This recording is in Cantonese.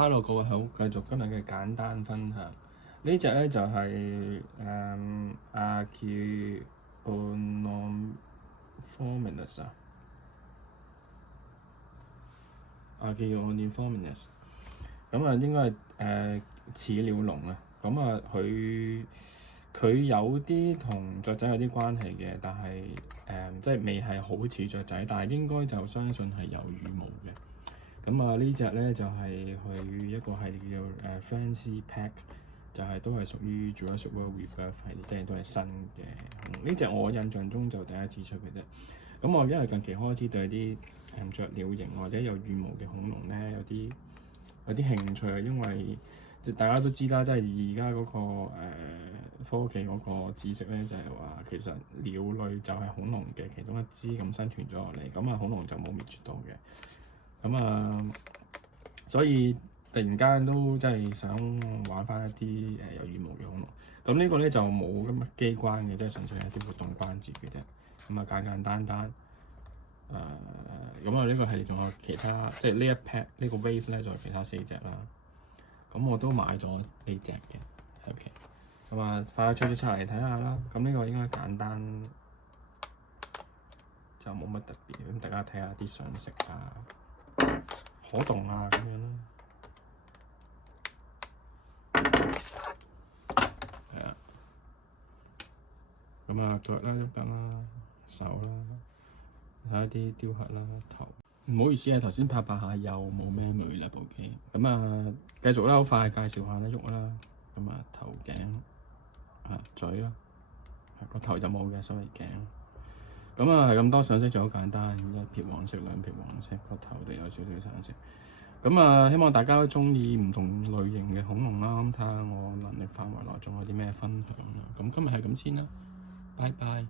Hello 各位好，繼續今日嘅簡單分享。呢隻咧就係Archaeornithomimus 咁啊應該係似鳥龍啊。咁啊佢有啲同雀仔有啲關係嘅，但係即係未係好似雀仔，但係應該就相信係有羽毛嘅。咁啊呢隻咧就係佢一個系列叫 Fancy Pack， 就係都係屬於 Jurassic World Rebirth 系列，即係都係新嘅。呢隻我印象中就第一次出嘅啫。咁我因為近期開始對啲雀鳥型或者有羽毛嘅恐龍咧有啲興趣啊，因為大家都知啦，即係而家嗰個科技嗰個知識咧，就係話其實鳥類就係恐龍嘅其中一支咁生存咗落嚟，咁啊恐龍就冇滅絕到嘅。咁所以突然間都真係想玩翻一啲有羽毛嘅恐龍。咁呢個咧就冇咁嘅機關嘅，即係純粹係一啲活動關節嘅啫。咁啊簡簡單單。咁啊呢個係仲有其他，即係呢一 pack 呢個 wave 咧，仲有其他4隻啦。咁我都買咗呢隻嘅。OK。咁啊快脆出嚟睇下啦。咁呢個應該簡單，就冇乜特別。咁大家睇下啲相識啊。可動啊咁樣啦，係啊，咁啊腳啦、腳啦、手啦，睇下啲雕刻啦、頭。唔好意思啊，頭先拍下又冇咩味啦部機。咁啊繼續啦，好快介紹下啦，喐啦。咁啊頭頸啊嘴啦，個頭就冇嘅，所謂頸。咁啊係咁多相識就好簡單，一撇黃色、兩撇黃色，個頭地有少少橙色。咁啊希望大家都中意唔同類型嘅恐龍啦，咁睇下我能力範圍內仲有啲咩分享啦。咁今日係咁先啦，拜拜。